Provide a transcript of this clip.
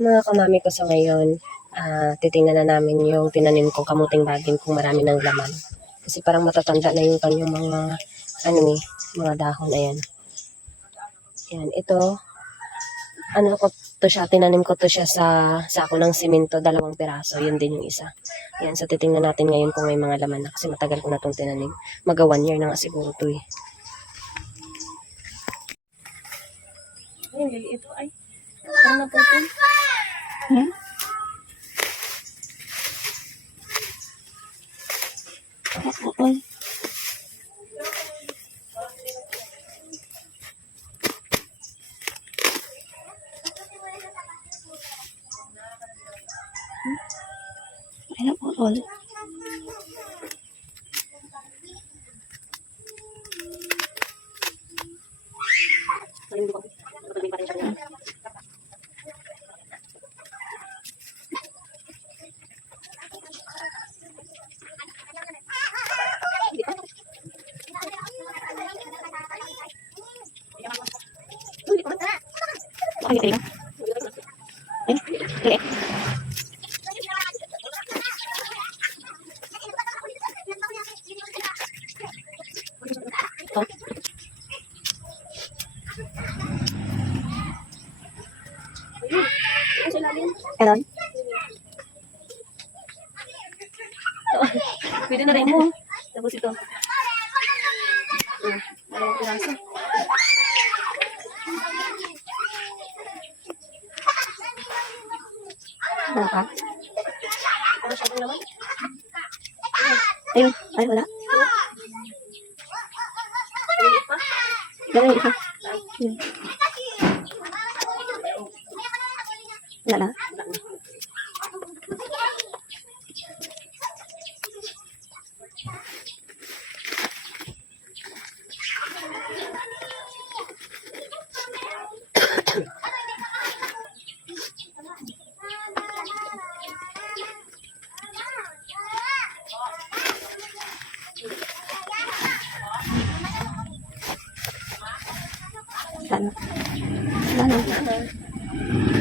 Mga kamami ko sa ngayon, titingnan na namin yung tinanim kong kamuting baging kung marami ng laman. Kasi parang matatanda na yung kanyang mga dahon. Ayan. Ayan, ito, tinanim ko to siya sa sako ng simento, 2 piraso. Yun din yung isa. Ayan, so titingnan natin ngayon kung may mga laman na kasi matagal ko na itong tinanim. Maga 1 year na nga siguro to eh. Ayun, ito ay, parang naputol. Naputol. Ay, naputol. Okay, okay. Ganon? Pwede na rin mo. Tapos ito. Dalawang piraso. Ano ka? Ano siya naman? Ayun. Ay, wala. Ganun isa. Wala na. Wala na. Wala na.